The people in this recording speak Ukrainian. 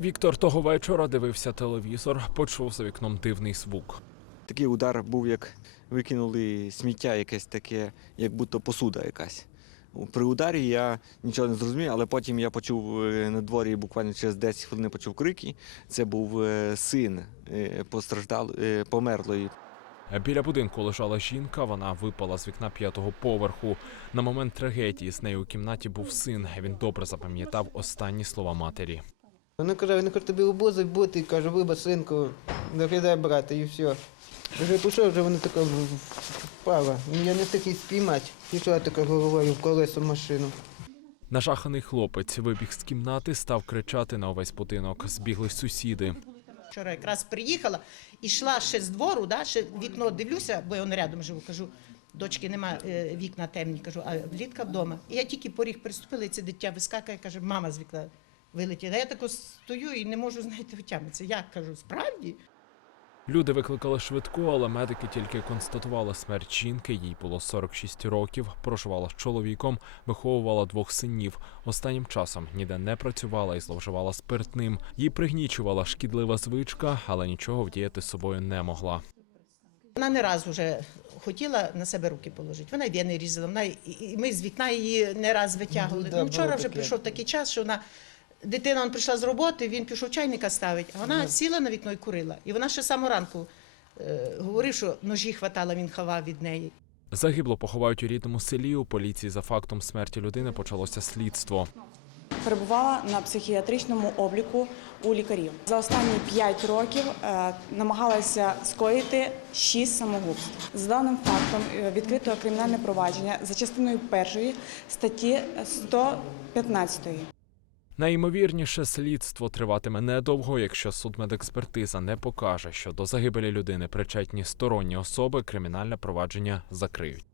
Віктор того вечора дивився телевізор, почув за вікном дивний звук. Такий удар був, як викинули сміття якесь таке, як будто посуда якась. При ударі я нічого не зрозумів, але потім я почув е, на дворі буквально через 10 хвилин почув крики. Це був е, син е, постраждал, померлої. Біля будинку лежала жінка. Вона випала з вікна п'ятого поверху. На момент трагедії з нею у кімнаті був син. Він добре запам'ятав останні слова матері. Вона каже, він каже, тобі обозить бути, каже, виба, синку, доглядай брати і все. Вже пішов, вже вона така впала. Ну, Я не встиг її спіймати. Пішла така головою в колесо машину. Нажаханий хлопець вибіг з кімнати, став кричати на увесь будинок. Збігли сусіди. Вчора якраз приїхала, і йшла ще з двору, да, ще вікно дивлюся, бо я он рядом живу, кажу, дочки нема, е, вікна темні, кажу, а влітка вдома. І я тільки поріг приступила, і це дитя вискакає, каже, мама з вікна вилетіла. Я тако стою і не можу, знаєте, витягнутися. Як кажу, справді? Люди викликали швидку, але медики тільки констатували смерть жінки. Їй було 46 років. Проживала з чоловіком, виховувала двох синів. Останнім часом ніде не працювала і зловживала спиртним. Їй пригнічувала шкідлива звичка, але нічого вдіяти з собою не могла. Вона не раз вже хотіла на себе руки положити. Вона й вени різала, вона і- і ми з вікна її не раз витягували. Ну, да, Ну, вчора вже таке. прийшов такий час, що вона. Дитина он прийшла з роботи, він пішов чайника ставить, а вона сіла на вікно і курила. І вона ще самого ранку е, говорив, що ножі хватало, він ховав від неї. Загибло поховають у рідному селі. У поліції за фактом смерті людини почалося слідство. перебувала на психіатричному обліку у лікарів. За останні 5 років е, намагалася скоїти 6 самогубств. За даним фактом е, відкрито кримінальне провадження за частиною першої статті 115. Найімовірніше, слідство триватиме недовго, якщо судмедекспертиза не покаже, що до загибелі людини причетні сторонні особи, кримінальне провадження закриють.